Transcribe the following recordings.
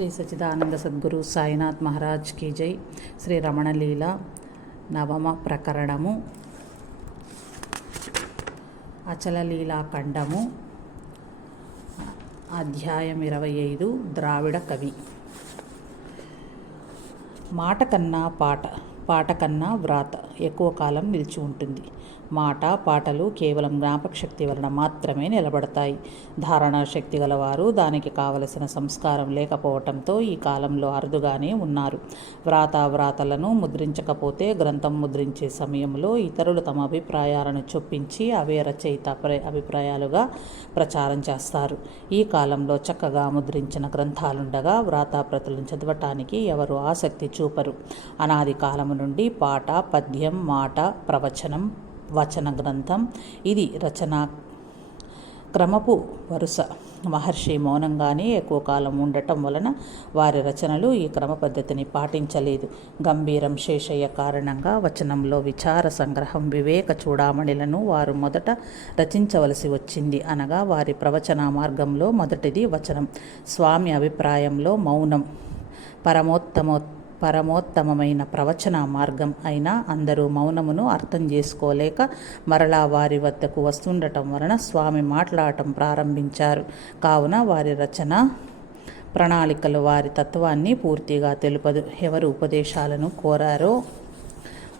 శ్రీ సచిదానంద సద్గురు సాయినాథ్ మహారాజ్ కీ జై. శ్రీ రమణలీల నవమ ప్రకరణము. అచలలీలాఖండము అధ్యాయం ఇరవై ఐదు. ద్రావిడ కవి. మాట కన్నా పాట పాట కన్నా వ్రాత ఎక్కువ కాలం నిలిచి ఉంటుంది. మాట పాటలు కేవలం జ్ఞాపక శక్తి వలన మాత్రమే నిలబడతాయి. ధారణా శక్తి గలవారు దానికి కావలసిన సంస్కారం లేకపోవటంతో ఈ కాలంలో అరుదుగానే ఉన్నారు. వ్రాత వ్రాతలను ముద్రించకపోతే గ్రంథం ముద్రించే సమయంలో ఇతరులు తమ అభిప్రాయాలను చొప్పించి అవే రచయిత ప్ర- అభిప్రాయాలుగా ప్రచారం చేస్తారు. ఈ కాలంలో చక్కగా ముద్రించిన గ్రంథాలుండగా వ్రాతాప్రతులను చదవటానికి ఎవరు ఆసక్తి చూపరు. అనాది కాలము నుండి పాట పద్యం మాట ప్రవచనం వచన గ్రంథం ఇది రచన క్రమపు వరుస. మహర్షి మౌనంగానే ఎక్కువ కాలం ఉండటం వలన వారి రచనలు ఈ క్రమ పద్ధతిని పాటించలేదు. గంభీరం శేషయ్య కారణంగా వచనంలో విచార సంగ్రహం వివేక చూడామణిలను వారు మొదట రచించవలసి వచ్చింది అనగా వారి ప్రవచన మార్గంలో మొదటిది వచనం. స్వామి అభిప్రాయంలో మౌనం. పరమోత్తమో పరమోత్తమమైన ప్రవచన మార్గం అయినా అందరూ మౌనమును అర్థం చేసుకోలేక మరలా వారి వద్దకు వస్తుండటం వలన స్వామి మాట్లాడటం ప్రారంభించారు. కావున వారి రచన ప్రణాళికలు వారి తత్వాన్ని పూర్తిగా తెలుపదు. ఎవరు ఉపదేశాలను కోరారో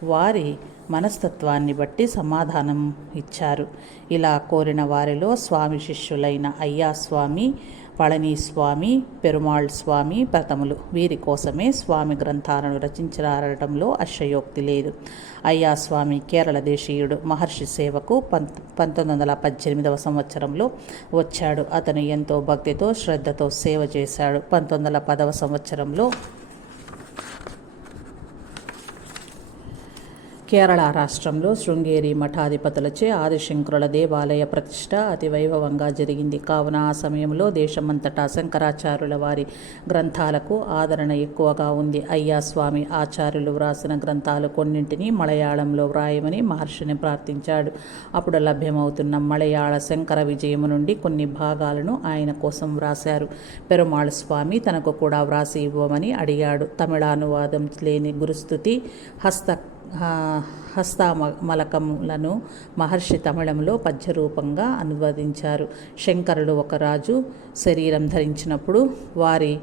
వారి మనస్తత్వాన్ని బట్టి సమాధానం ఇచ్చారు. ఇలా కోరిన వారిలో స్వామి శిష్యులైన అయ్యా స్వామి పళనిస్వామి పెరుమాళ్ స్వామి ప్రథములు వీరి కోసమే స్వామి గ్రంథాలను రచించారడంలో అశయోక్తి లేదు. అయ్యా స్వామి కేరళ దేశీయుడు మహర్షి సేవకు పంతొమ్మిది వందల పద్దెనిమిదవ సంవత్సరంలో వచ్చాడు. అతను ఎంతో భక్తితో శ్రద్ధతో సేవ చేశాడు. పంతొమ్మిది వందల పదవ సంవత్సరంలో కేరళ రాష్ట్రంలో శృంగేరి మఠాధిపతులచే ఆదిశంకరుల దేవాలయ ప్రతిష్ట అతి వైభవంగా జరిగింది. కావున ఆ సమయంలో దేశమంతటా శంకరాచార్యుల వారి గ్రంథాలకు ఆదరణ ఎక్కువగా ఉంది. అయ్యా స్వామి ఆచార్యులు వ్రాసిన గ్రంథాలు కొన్నింటిని మలయాళంలో వ్రాయమని మహర్షిని ప్రార్థించాడు. అప్పుడు లభ్యమవుతున్న మలయాళ శంకర విజయము నుండి కొన్ని భాగాలను ఆయన కోసం వ్రాశారు. పెరుమాళ్ స్వామి తనకు కూడా వ్రాసి ఇవ్వమని అడిగాడు. తమిళానువాదం లేని గురుస్థుతి హస్త హస్తామలకములను మహర్షి తమిళంలో పద్యరూపంగా అనువదించారు. శంకరుడు ఒక రాజు శరీరం ధరించినప్పుడు వారి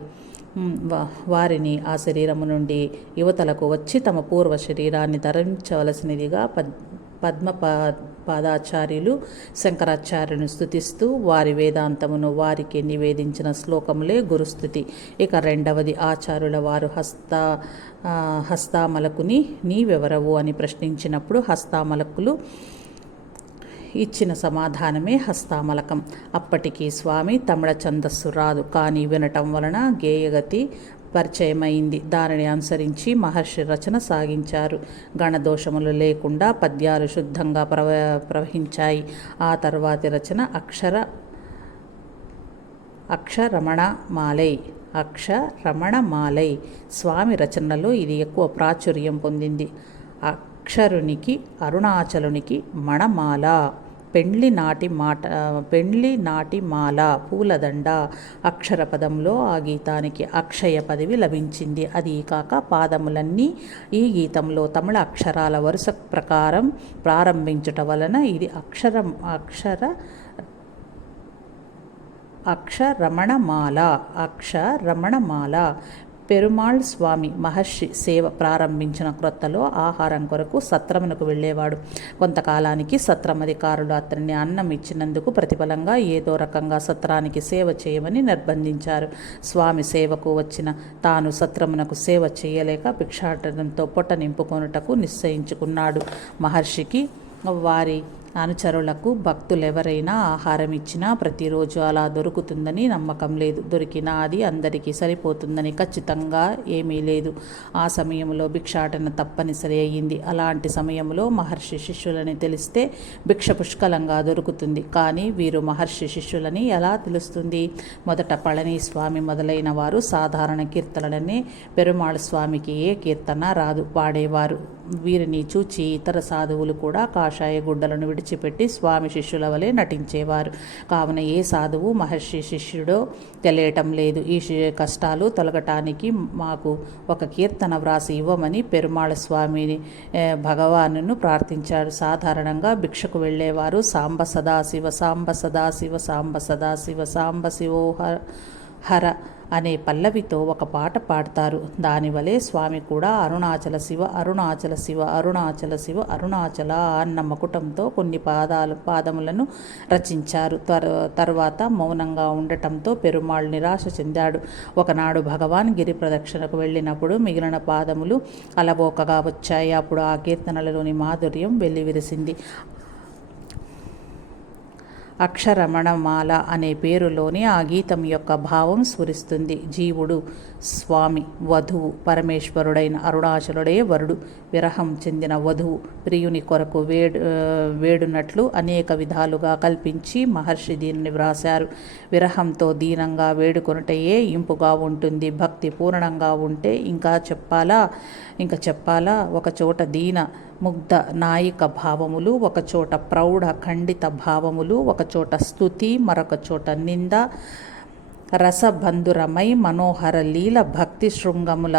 వారిని ఆ శరీరము నుండి యువతలకు వచ్చి తమ పూర్వ శరీరాన్ని ధరించవలసినదిగా పద్ పద్మ పాదాచార్యులు శంకరాచార్యుని స్తుతిస్తూ వారి వేదాంతమును వారికి నివేదించిన శ్లోకములే గురుస్థుతి. ఇక రెండవది ఆచార్యుల వారు హస్త హస్తామలకుని హస్తామలకుని నీవెవరవు అని ప్రశ్నించినప్పుడు హస్తామలకులు ఇచ్చిన సమాధానమే హస్తామలకం. అప్పటికి స్వామి తమిళ ఛందస్సు రాదు. కానీ వినటం వలన గేయగతి పరిచయమైంది. దానిని అనుసరించి మహర్షి రచన సాగించారు. గణదోషములు లేకుండా పద్యాలు శుద్ధంగా ప్రవ ప్రవహించాయి. ఆ తర్వాతి రచన అక్షర అక్షరమణ మాలై అక్షరమణ మాలై స్వామి రచనలో ఇది ఎక్కువ ప్రాచుర్యం పొందింది. అక్షరునికి అరుణాచలునికి మణమాల పెండ్లి నాటి మాట పెండ్లి నాటి మాల పూలదండ అక్షర పదంలో ఆ గీతానికి అక్షయ పదవి లభించింది. అది కాక పాదములన్నీ ఈ గీతంలో తమిళ అక్షరాల వరుస ప్రకారం ప్రారంభించుట వలన ఇది అక్షరం అక్షర అక్షరమణమాల అక్షరమణమాల పెరుమాళ్ స్వామి మహర్షి సేవ ప్రారంభించిన క్రొత్తలో ఆహారం కొరకు సత్రమునకు వెళ్ళేవాడు. కొంతకాలానికి సత్రం అధికారులు అతన్ని అన్నం ఇచ్చినందుకు ప్రతిఫలంగా ఏదో రకంగా సత్రానికి సేవ చేయమని నిర్బంధించారు. స్వామి సేవకు వచ్చిన తాను సత్రమునకు సేవ చేయలేక భిక్షాటనంతో పొట్ట నింపుకొనుటకు నిశ్చయించుకున్నాడు. మహర్షికి వారి అనుచరులకు భక్తులెవరైనా ఆహారం ఇచ్చినా ప్రతిరోజు అలా దొరుకుతుందని నమ్మకం లేదు. దొరికినా అది అందరికీ సరిపోతుందని ఖచ్చితంగా ఏమీ లేదు. ఆ సమయంలో భిక్షాటన తప్పనిసరి అయ్యింది. అలాంటి సమయంలో మహర్షి శిష్యులని తెలిస్తే భిక్ష పుష్కలంగా దొరుకుతుంది. కానీ వీరు మహర్షి శిష్యులని ఎలా తెలుస్తుంది? మొదట పళనిస్వామి మొదలైన వారు సాధారణ కీర్తనలనే పెరుమాళ్ స్వామికి ఏ కీర్తన రాదు. పాడేవారు వీరిని చూచి ఇతర సాధువులు కూడా కాషాయ గుడ్డలను విడిచిపెట్టి స్వామి శిష్యుల వలె నటించేవారు. కావున ఏ సాధువు మహర్షి శిష్యుడో తెలియటం లేదు. ఈ శి- కష్టాలు తొలగటానికి మాకు ఒక కీర్తన వ్రాసి ఇవ్వమని పెరుమాళ స్వామిని భగవాను భగవానును సాధారణంగా భిక్షకు వెళ్ళేవారు సాంబ సదాశివ సాంబ సదాశివ సాంబ సదాశివ సాంబ శివోహ హర అనే పల్లవితో ఒక పాట పాడతారు. దానివలే స్వామి కూడా అరుణాచల శివ అరుణాచల శివ అరుణాచల శివ అరుణాచల అన్న మకుటంతో కొన్ని పాదాలు పాదములను రచించారు. తర్ తర్వాత మౌనంగా ఉండటంతో పెరుమాళ్ నిరాశ చెందాడు. ఒకనాడు భగవాన్ గిరి ప్రదక్షిణకు వెళ్ళినప్పుడు మిగిలిన పాదములు అలవోకగా వచ్చాయి. అప్పుడు ఆ కీర్తనలలోని మాధుర్యం వెల్లివిరిసింది. అక్షరమణమాల అనే పేరులోని ఆ గీతం యొక్క భావం స్ఫురిస్తుంది. జీవుడు స్వామి వధువు పరమేశ్వరుడైన అరుణాచలుడే వరుడు విరహం చెందిన వధువు ప్రియుని కొరకు వేడు వేడునట్లు అనేక విధాలుగా కల్పించి మహర్షి దీనిని వ్రాశారు. విరహంతో దీనంగా వేడుకొనుటయే ఇంపుగా ఉంటుంది. భక్తి పూర్ణంగా ఉంటే ఇంకా చెప్పాలా? ఇంకా చెప్పాలా? ఒకచోట దీన ముగ్ధ నాయిక భావములు ఒకచోట ప్రౌఢ ఖండిత భావములు ఒకచోట స్థుతి మరొక చోట నింద రసబంధురమై మనోహర లీల భక్తి శృంగముల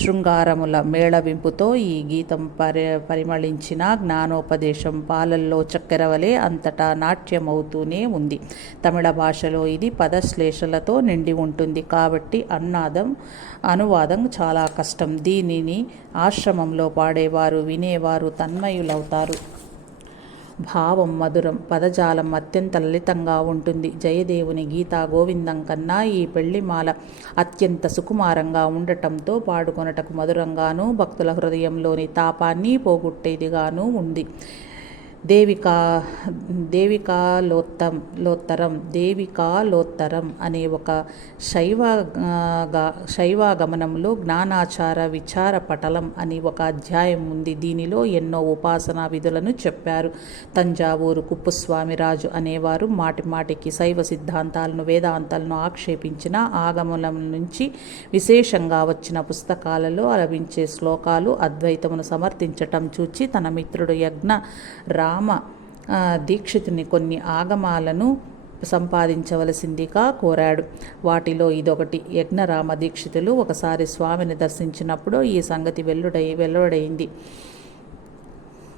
శృంగారముల మేళవింపుతో ఈ గీతం పరి పరిమళించిన జ్ఞానోపదేశం పాలల్లో చక్కెర వలె అంతటా నాట్యమవుతూనే ఉంది. తమిళ భాషలో ఇది పదశ్లేషలతో నిండి ఉంటుంది కాబట్టి అన్నాదం అనువాదం చాలా కష్టం. దీనిని ఆశ్రమంలో పాడేవారు వినేవారు తన్మయులవుతారు. భావం మధురం పదజాలం అత్యంత లలితంగా ఉంటుంది. జయదేవుని గీతా గోవిందం కన్నా ఈ పెళ్ళిమాల అత్యంత సుకుమారంగా ఉండటంతో పాడుకొనటకు మధురంగాను భక్తుల హృదయంలోని తాపాన్ని పోగొట్టేదిగాను ఉంది. దేవికా దేవికాలోత్తం లోత్తరం దేవికాలోత్తరం అనే ఒక శైవ శైవాగమనంలో జ్ఞానాచార విచార పటలం అని ఒక అధ్యాయం ఉంది. దీనిలో ఎన్నో ఉపాసనా విధులను చెప్పారు. తంజావూరు కుప్పుస్వామిరాజు అనేవారు మాటి మాటికి శైవ సిద్ధాంతాలను వేదాంతాలను ఆక్షేపించిన ఆగమనం నుంచి విశేషంగా వచ్చిన పుస్తకాలలో లభించే శ్లోకాలు అద్వైతమును సమర్థించటం చూచి తన మిత్రుడు యజ్ఞ రా రామ దీక్షితుని కొన్ని ఆగమాలను సంపాదించవలసిందిగా కోరాడు. వాటిలో ఇదొకటి. యజ్ఞరామ దీక్షితులు ఒకసారి స్వామిని దర్శించినప్పుడు ఈ సంగతి వెల్లుడై వెలువడైంది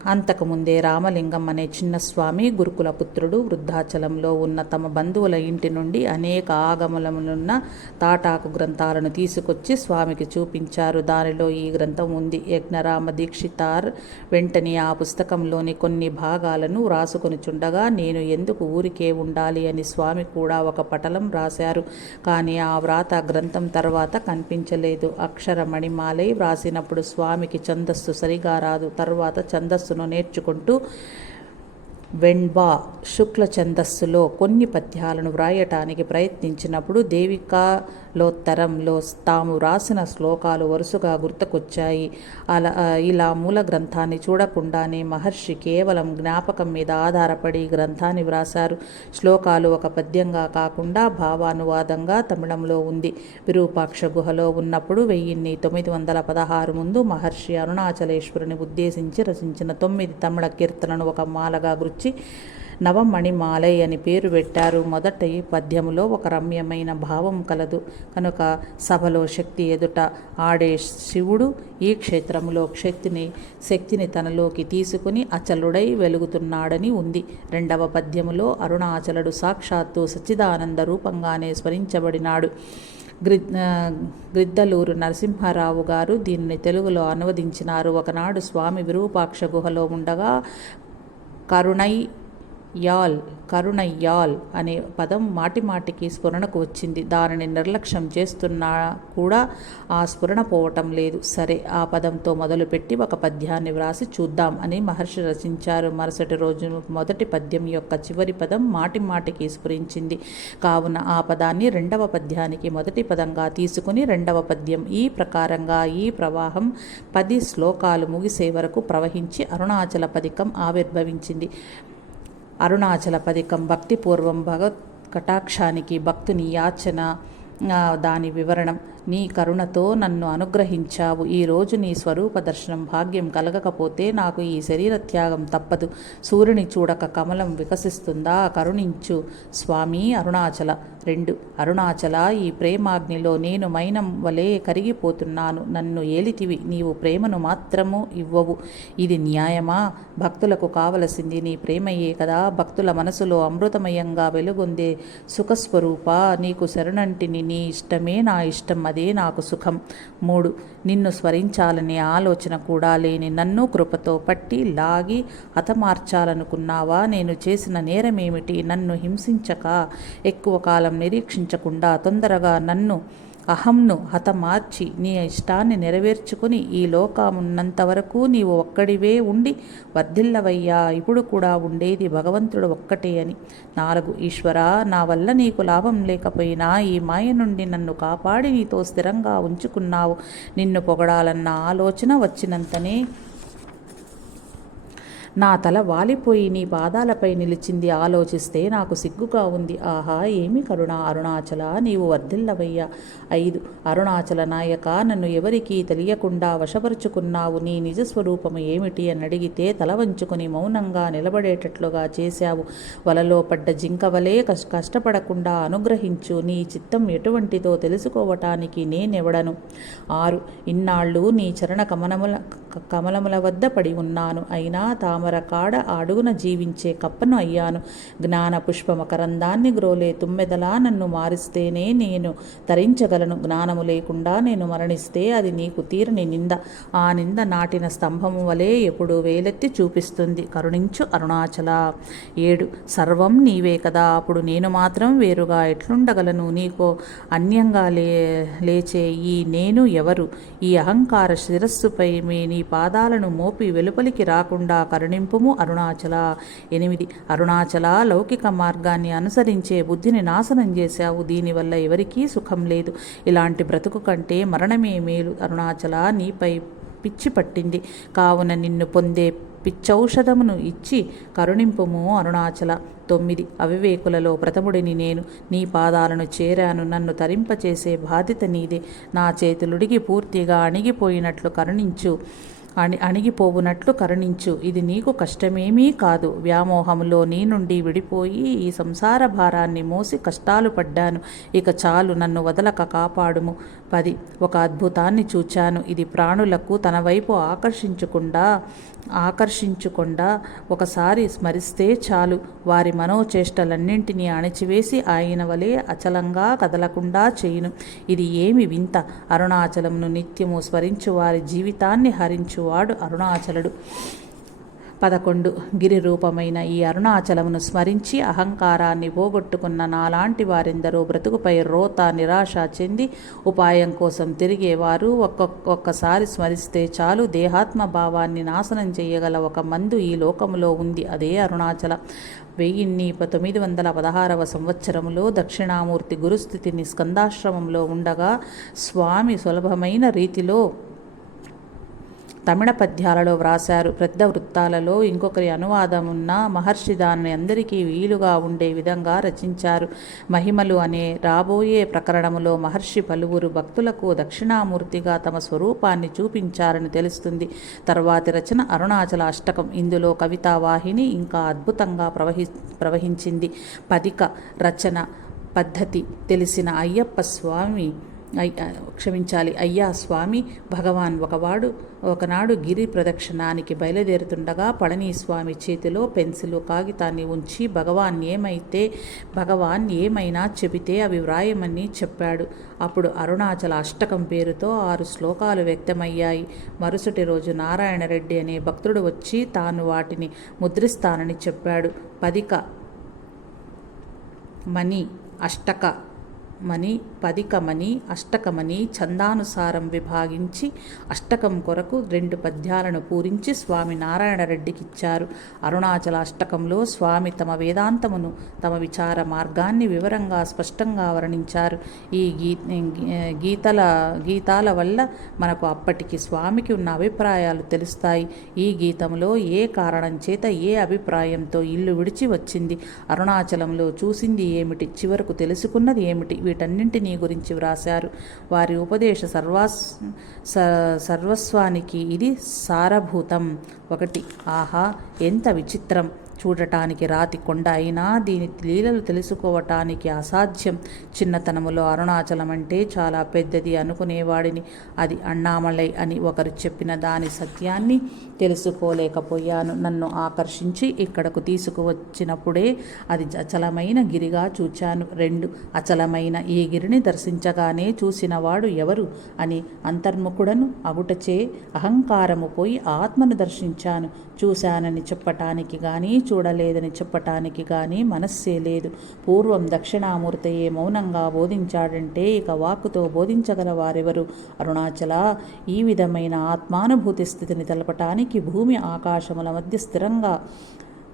అంతకుముందే రామలింగం అనే చిన్న స్వామి గురుకుల పుత్రుడు వృద్ధాచలంలో ఉన్న తమ బంధువుల ఇంటి నుండి అనేక ఆగమనములున్న తాటాకు గ్రంథాలను తీసుకొచ్చి స్వామికి చూపించారు. దానిలో ఈ గ్రంథం ఉంది. యజ్ఞరామ దీక్షితార్ వెంటనే ఆ పుస్తకంలోని కొన్ని భాగాలను రాసుకొని చుండగా నేను ఎందుకు ఊరికే ఉండాలి అని స్వామి కూడా ఒక పటలం రాశారు. కానీ ఆ వ్రాత గ్రంథం తర్వాత కనిపించలేదు. అక్షరమణిమాలై వ్రాసినప్పుడు స్వామికి ఛందస్సు సరిగా రాదు. తర్వాత ఛందస్సు మనస్సును నేర్చుకుంటూ వెణ్బా శుక్ల ఛందస్సులో కొన్ని పద్యాలను వ్రాయటానికి ప్రయత్నించినప్పుడు దేవికాలోత్తరంలో తాము వ్రాసిన శ్లోకాలు వరుసగా గుర్తుకొచ్చాయి. అలా ఇలా మూల గ్రంథాన్ని చూడకుండానే మహర్షి కేవలం జ్ఞాపకం మీద ఆధారపడి గ్రంథాన్ని వ్రాశారు. శ్లోకాలు ఒక పద్యంగా కాకుండా భావానువాదంగా తమిళంలో ఉంది. విరూపాక్ష గుహలో ఉన్నప్పుడు వెయ్యిన్ని తొమ్మిది వందల పదహారు ముందు మహర్షి అరుణాచలేశ్వరుని ఉద్దేశించి రచించిన తొమ్మిది తమిళ కీర్తనను ఒక మాలగా గుర్తు నవమణి నవమణిమాలై అని పేరు పెట్టారు. మొదటి పద్యములో ఒక రమ్యమైన భావం కలదు. కనుక సభలో శక్తి ఎదుట ఆడే శివుడు ఈ క్షేత్రములో శక్తిని శక్తిని తనలోకి తీసుకుని అచలుడై వెలుగుతున్నాడని ఉంది. రెండవ పద్యములో అరుణాచలుడు సాక్షాత్తు సచ్చిదానంద రూపంగానే స్మరించబడినాడు. గ్రిద్ గ్రిద్దలూరు నరసింహారావు గారు దీనిని తెలుగులో అనువదించినారు. ఒకనాడు స్వామి విరూపాక్ష గుహలో ఉండగా కరుణై యాల్ కరుణయ్యాల్ అనే పదం మాటిమాటికి స్ఫురణకు వచ్చింది. దానిని నిర్లక్ష్యం చేస్తున్నా కూడా ఆ స్ఫురణ పోవటం లేదు. సరే ఆ పదంతో మొదలుపెట్టి ఒక పద్యాన్ని వ్రాసి చూద్దాం అని మహర్షి రచించారు. మరుసటి రోజు మొదటి పద్యం యొక్క చివరి పదం మాటిమాటికి స్ఫురించింది. కావున ఆ పదాన్ని రెండవ పద్యానికి మొదటి పదంగా తీసుకుని రెండవ పద్యం ఈ ప్రకారంగా ఈ ప్రవాహం పది శ్లోకాలు ముగిసే వరకు ప్రవహించి అరుణాచల పదికం ఆవిర్భవించింది. అరుణాచల పదికం భక్తిపూర్వం భగవత్ కటాక్షానికి భక్తుని యాచన దాని వివరణం. నీ కరుణతో నన్ను అనుగ్రహించావు. ఈరోజు నీ స్వరూప దర్శనం భాగ్యం కలగకపోతే నాకు ఈ శరీర త్యాగం తప్పదు. సూర్యుని చూడక కమలం వికసిస్తుందా? కరుణించు. స్వామి అరుణాచల. రెండు. అరుణాచల ఈ ప్రేమాగ్నిలో నేను మైనం వలె కరిగిపోతున్నాను. నన్ను ఏలితివి. నీవు ప్రేమను మాత్రము ఇవ్వవు. ఇది న్యాయమా? భక్తులకు కావలసింది నీ ప్రేమయే కదా. భక్తుల మనసులో అమృతమయంగా వెలుగొందే సుఖస్వరూప. నీకు శరణంటిని నీ ఇష్టమే నా ఇష్టం. అది నాకు సుఖం. మూడు నిన్ను స్మరించాలనే ఆలోచన కూడా లేని నన్ను కృపతో పట్టి లాగి హతమార్చాలనుకున్నావా? నేను చేసిన నేరమేమిటి? నన్ను హింసించక ఎక్కువ కాలం నిరీక్షించకుండా తొందరగా నన్ను అహంను హతమార్చి నీ ఇష్టాన్ని నెరవేర్చుకుని ఈ లోకమున్నంత వరకు నీవు ఒక్కడివే ఉండి వర్ధిల్లవయ్యా. ఇప్పుడు కూడా ఉండేది భగవంతుడు ఒక్కటే అని. నాలుగు ఈశ్వర నా వల్ల నీకు లాభం లేకపోయినా ఈ మాయ నుండి నన్ను కాపాడి నీతో స్థిరంగా ఉంచుకున్నావు. నిన్ను పొగడాలన్న ఆలోచన వచ్చినంతనే నా తల వాలిపోయి నీ పాదాలపై నిలిచింది ఆలోచిస్తే నాకు సిగ్గుగా ఉంది. ఆహా ఏమి కరుణ అరుణాచల నీవు వర్ధిల్లవయ్యా. ఐదు అరుణాచల నాయక నన్ను ఎవరికీ తెలియకుండా వశపరుచుకున్నావు. నీ నిజస్వరూపము ఏమిటి అని అడిగితే తల వంచుకుని మౌనంగా నిలబడేటట్లుగా చేశావు. వలలో పడ్డ జింకవలే కష్ కష్టపడకుండా అనుగ్రహించు. నీ చిత్తం ఎటువంటిదో తెలుసుకోవటానికి నేనెవడను? ఆరు ఇన్నాళ్ళు నీ చరణ కమలముల కమలముల వద్ద పడి ఉన్నాను. అయినా తామర కాడ అడుగున జీవించే కప్పను అయ్యాను. జ్ఞాన పుష్ప మకరందాన్ని గ్రోలే తుమ్మెదలా నన్ను మారిస్తేనే నేను తరించగలను. జ్ఞానము లేకుండా నేను మరణిస్తే అది నీకు తీరని నింద. ఆ నింద నాటిన స్తంభము వలె ఎప్పుడు వేలెత్తి చూపిస్తుంది. కరుణించు అరుణాచల. ఏడు. సర్వం నీవే కదా. అప్పుడు నేను మాత్రం వేరుగా ఎట్లుండగలను? నీకు అన్యంగా లే లేచే ఈ నేను ఎవరు? ఈ అహంకార శిరస్సుపై మీ నీ పాదాలను మోపి వెలుపలికి రాకుండా కరుణింపుము అరుణాచల. ఎనిమిది అరుణాచల లౌకిక మార్గాన్ని అనుసరించే బుద్ధిని నాశనం చేశావు. దీనివల్ల ఎవరికీ సుఖం లేదు. ఇలాంటి బ్రతుకు కంటే మరణమే మేలు. అరుణాచల నీపై పిచ్చి పట్టింది. కావున నిన్ను పొందే పిచ్చౌషధమును ఇచ్చి కరుణింపుము అరుణాచల. తొమ్మిది అవివేకులలో ప్రథముడిని నేను. నీ పాదాలను చేరాను. నన్ను తరింపచేసే బాధ్యత నీదే. నా చేతులుడిగి పూర్తిగా అణిగిపోయినట్లు కరుణించు. అణి అణిగిపోవునట్లు కరుణించు. ఇది నీకు కష్టమేమీ కాదు. వ్యామోహములో నీ నుండి విడిపోయి ఈ సంసార భారాన్ని మోసి కష్టాలు పడ్డాను. ఇక చాలు నన్ను వదలక కాపాడుము. పది. ఒక అద్భుతాన్ని చూచాను. ఇది ప్రాణులకు తన వైపు ఆకర్షించకుండా ఆకర్షించకుండా ఒకసారి స్మరిస్తే చాలు. వారి మనోచేష్టలన్నింటినీ అణిచివేసి ఆయన వలె అచలంగా కదలకుండా చేయును. ఇది ఏమి వింత? అరుణాచలమును నిత్యము స్మరించు వారి జీవితాన్ని హరించువాడు అరుణాచలుడు. పదకొండు. గిరి రూపమైన ఈ అరుణాచలమును స్మరించి అహంకారాన్ని పోగొట్టుకున్న నాలాంటి వారిందరూ బ్రతుకుపై రోత నిరాశ చెంది ఉపాయం కోసం తిరిగేవారు. ఒక్కొక్కసారి స్మరిస్తే చాలు దేహాత్మ భావాన్ని నాశనం చేయగల ఒక మందు ఈ లోకములో ఉంది. అదే అరుణాచల. వెయ్యిన్ని తొమ్మిది వందల పదహారవ సంవత్సరములో దక్షిణామూర్తి గురుస్థితిని స్కందాశ్రమంలో ఉండగా స్వామి సులభమైన రీతిలో తమిళ పద్యాలలో వ్రాశారు. పెద్ద వృత్తాలలో ఇంకొకరి అనువాదం ఉన్న మహర్షి దానిని అందరికీ వీలుగా ఉండే విధంగా రచించారు. మహిమలు అనే రాబోయే ప్రకరణములో మహర్షి పలువురు భక్తులకు దక్షిణామూర్తిగా తమ స్వరూపాన్ని చూపించారని తెలుస్తుంది. తర్వాతి రచన అరుణాచల అష్టకం. ఇందులో కవితావాహిని ఇంకా అద్భుతంగా ప్రవహి ప్రవహించింది. పదిక రచన పద్ధతి తెలిసిన అయ్యప్ప స్వామి క్షమించాలి. అయ్యా స్వామి భగవాన్ ఒకవాడు ఒకనాడు గిరి ప్రదక్షిణానికి బయలుదేరుతుండగా పళనిస్వామి చేతిలో పెన్సిలు కాగితాన్ని ఉంచి భగవాన్ ఏమైతే భగవాన్ ఏమైనా చెబితే అవి వ్రాయమని చెప్పాడు. అప్పుడు అరుణాచల అష్టకం పేరుతో ఆరు శ్లోకాలు వ్యక్తమయ్యాయి. మరుసటి రోజు నారాయణరెడ్డి అనే భక్తుడు వచ్చి తాను వాటిని ముద్రిస్తానని చెప్పాడు. పదిక మణి అష్టక మని పదికమని అష్టకమని ఛందానుసారం విభాగించి అష్టకం కొరకు రెండు పద్యాలను పూరించి స్వామి నారాయణరెడ్డికిచ్చారు అరుణాచల అష్టకంలో స్వామి తమ వేదాంతమును తమ విచార మార్గాన్ని వివరంగా స్పష్టంగా వర్ణించారు. ఈ గీ గీతల గీతాల వల్ల మనకు అప్పటికి స్వామికి ఉన్న అభిప్రాయాలు తెలుస్తాయి. ఈ గీతంలో ఏ కారణం చేత ఏ అభిప్రాయంతో ఇల్లు విడిచి వచ్చింది అరుణాచలంలో చూసింది ఏమిటి? చివరకు తెలుసుకున్నది ఏమిటి? వీటన్నింటినీ గురించి వ్రాశారు. వారి ఉపదేశ సర్వాస్ స- సర్వస్వానికి ఇది సారభూతం. ఒకటి ఆహా ఎంత విచిత్రం! చూడటానికి రాతి కొండ అయినా దీని లీలలు తెలుసుకోవటానికి అసాధ్యం. చిన్నతనములో అరుణాచలం అంటే చాలా పెద్దది అనుకునేవాడిని. అది అన్నామలై అని ఒకరు చెప్పిన దాని సత్యాన్ని తెలుసుకోలేకపోయాను. నన్ను ఆకర్షించి ఇక్కడకు తీసుకువచ్చినప్పుడే అది అచలమైన గిరిగా చూచాను. రెండు అచలమైన ఈ గిరిని దర్శించగానే చూసినవాడు ఎవరు అని అంతర్ముఖుడను అగుటచే అహంకారము పోయి ఆత్మను దర్శించాను. చూశానని చెప్పటానికి కానీ చూడలేదని చెప్పటానికి కానీ మనస్సే లేదు. పూర్వం దక్షిణామూర్తయే మౌనంగా బోధించాడంటే ఇక వాక్కుతో బోధించగల వారెవరు? అరుణాచల ఈ విధమైన ఆత్మానుభూతి స్థితిని తెలపటానికి భూమి ఆకాశముల మధ్య స్థిరంగా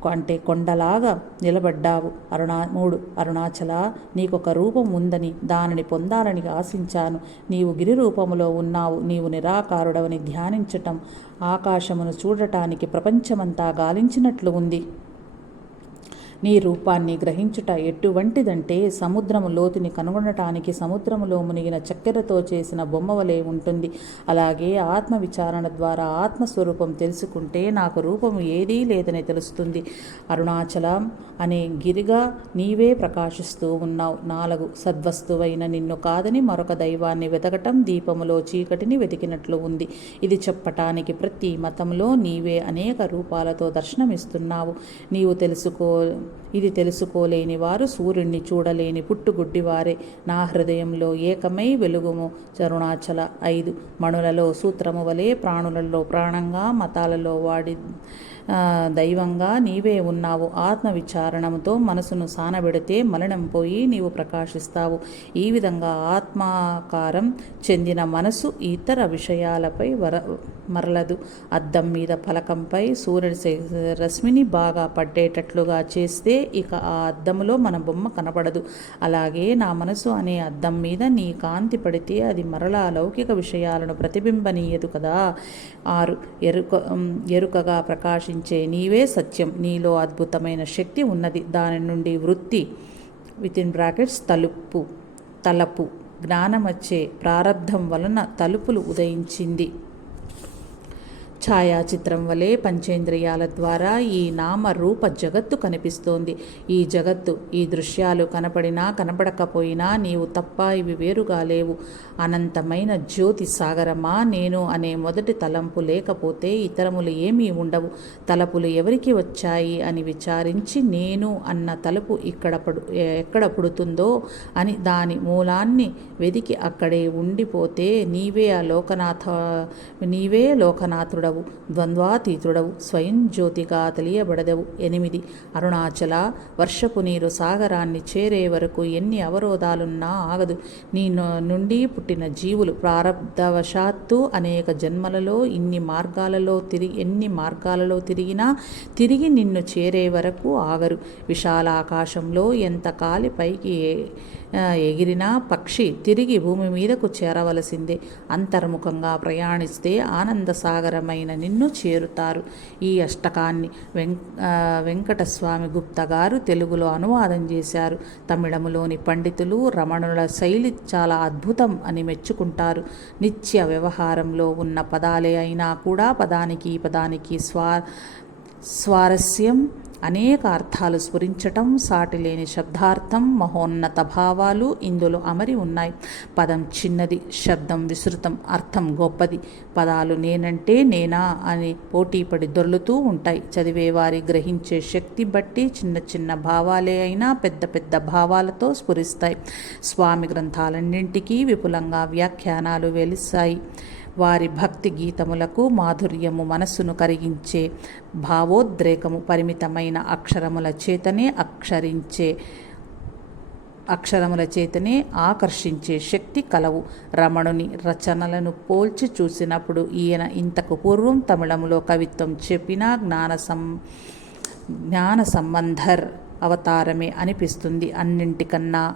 అంటే కొండలాగా నిలబడ్డావు. అరుణా మూడు అరుణాచల నీకొక రూపం ఉందని దానిని పొందాలని ఆశించాను. నీవు గిరి రూపములో ఉన్నావు. నీవు నిరాకారుడవని ధ్యానించటం ఆకాశమును చూడటానికి ప్రపంచమంతా గాలించినట్లు ఉంది. నీ రూపాన్ని గ్రహించుట ఎటువంటిదంటే సముద్రము లోతుని కనుగొనటానికి సముద్రములో మునిగిన చక్కెరతో చేసిన బొమ్మ వలె ఉంటుంది. అలాగే ఆత్మ విచారణ ద్వారా ఆత్మస్వరూపం తెలుసుకుంటే నాకు రూపం ఏదీ లేదని తెలుస్తుంది. అరుణాచలం అనే గిరిగా నీవే ప్రకాశిస్తూ ఉన్నావు. నాలుగు సద్వస్తువైన నిన్ను కాదని మరొక దైవాన్ని వెతకటం దీపములో చీకటిని వెతికినట్లు ఉంది. ఇది చెప్పటానికి ప్రతి మతంలో నీవే అనేక రూపాలతో దర్శనమిస్తున్నావు. నీవు తెలుసుకో ఇది తెలుసుకోలేని వారు సూర్యుణ్ణి చూడలేని పుట్టుగుడ్డివారే. నా హృదయంలో ఏకమై వెలుగుము. చరుణాచల ఐదు మణులలో సూత్రము వలె ప్రాణులలో ప్రాణంగా మతాలలో వాడి దైవంగా నీవే ఉన్నావు. ఆత్మ విచారణముతో మనసును సానబెడితే మలనం పోయి నీవు ప్రకాశిస్తావు. ఈ విధంగా ఆత్మాకారం చెందిన మనసు ఇతర విషయాలపై వర మరలదు. అద్దం మీద ఫలకంపై సూర్యుడి రశ్మిని బాగా పట్టేటట్లుగా చేస్తే ఇక ఆ అద్దంలో మన బొమ్మ కనపడదు. అలాగే నా మనసు అనే అద్దం మీద నీ కాంతి పడితే అది మరలా లౌకిక విషయాలను ప్రతిబింబనీయదు కదా. ఆరు ఎరుక ఎరుకగా ప్రకాశి ప్రకాశించే నీవే సత్యం. నీలో అద్భుతమైన శక్తి ఉన్నది. దాని నుండి వృత్తి విత్ ఇన్ బ్రాకెట్స్ తలుపు తలపు జ్ఞానమచ్చే ప్రారంధం వలన తలుపులు ఉదయించింది. ఛాయాచిత్రం వలె పంచేంద్రియాల ద్వారా ఈ నామ రూప జగత్తు కనిపిస్తోంది. ఈ జగత్తు ఈ దృశ్యాలు కనపడినా కనపడకపోయినా నీవు తప్ప ఇవి వేరుగా లేవు. అనంతమైన జ్యోతి సాగరమా నేను అనే మొదటి తలంపు లేకపోతే ఇతరములు ఏమీ ఉండవు. తలపులు ఎవరికి వచ్చాయి అని విచారించి నేను అన్న తలుపు ఇక్కడ పడు ఎక్కడ పుడుతుందో అని దాని మూలాన్ని వెదికి అక్కడే ఉండిపోతే నీవే ఆ లోకనాథ నీవే లోకనాథుడవు. ద్వంద్వాతీతుడవు స్వయం జ్యోతిగా తెలియబడదవు. ఎనిమిది అరుణాచల వర్షపు నీరు సాగరాన్ని చేరే వరకు ఎన్ని అవరోధాలున్నా ఆగదు. నీ నుండి పుట్టిన జీవులు ప్రారంధవశాత్తు అనేక జన్మలలో ఇన్ని మార్గాలలో తిరిగి ఎన్ని మార్గాలలో తిరిగినా తిరిగి నిన్ను చేరే వరకు ఆగరు. విశాల ఆకాశంలో ఎంత కాలి పైకి ఎగిరినా పక్షి తిరిగి భూమి మీదకు చేరవలసిందే. అంతర్ముఖంగా ప్రయాణిస్తే ఆనంద ఆయన నిన్ను చేరుతారు. ఈ అష్టకాన్ని వెం వెంకటస్వామి గుప్త గారు తెలుగులో అనువాదం చేశారు. తమిళములోని పండితులు రమణుల శైలి చాలా అద్భుతం అని మెచ్చుకుంటారు. నిత్య వ్యవహారంలో ఉన్న పదాలే అయినా కూడా పదానికి ఈ పదానికి స్వా స్వారస్యం అనేక అర్థాలు స్ఫురించటం సాటిలేని శబ్దార్థం మహోన్నత భావాలు ఇందులో అమరి ఉన్నాయి. పదం చిన్నది శబ్దం విస్తృతం అర్థం గొప్పది. పదాలు నేనంటే నేనా అని పోటీపడి దొర్లుతూ ఉంటాయి. చదివేవారి గ్రహించే శక్తి బట్టి చిన్న చిన్న భావాలే అయినా పెద్ద పెద్ద భావాలతో స్ఫురిస్తాయి. స్వామి గ్రంథాలన్నింటికీ విపులంగా వ్యాఖ్యానాలు వెలిస్తాయి వారి భక్తి గీతములకు మాధుర్యము మనస్సును కరిగించే భావోద్రేకము పరిమితమైన అక్షరముల చేతనే అక్షరించే అక్షరముల చేతనే ఆకర్షించే శక్తి కలవు. రమణుని రచనలను పోల్చి చూసినప్పుడు ఈయన ఇంతకు పూర్వం తమిళములో కవిత్వం చెప్పిన జ్ఞాన సం జ్ఞాన సంబంధర్ అవతారమే అనిపిస్తుంది. అన్నింటికన్నా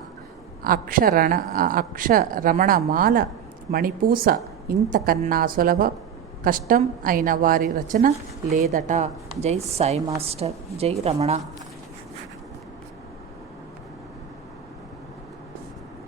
అక్షరణ అక్షరమణమాల మణిపూస ఇంతకన్నా సులభ కష్టం అయిన వారి రచన లేదట. జై సాయి మాస్టర్. జై రమణ.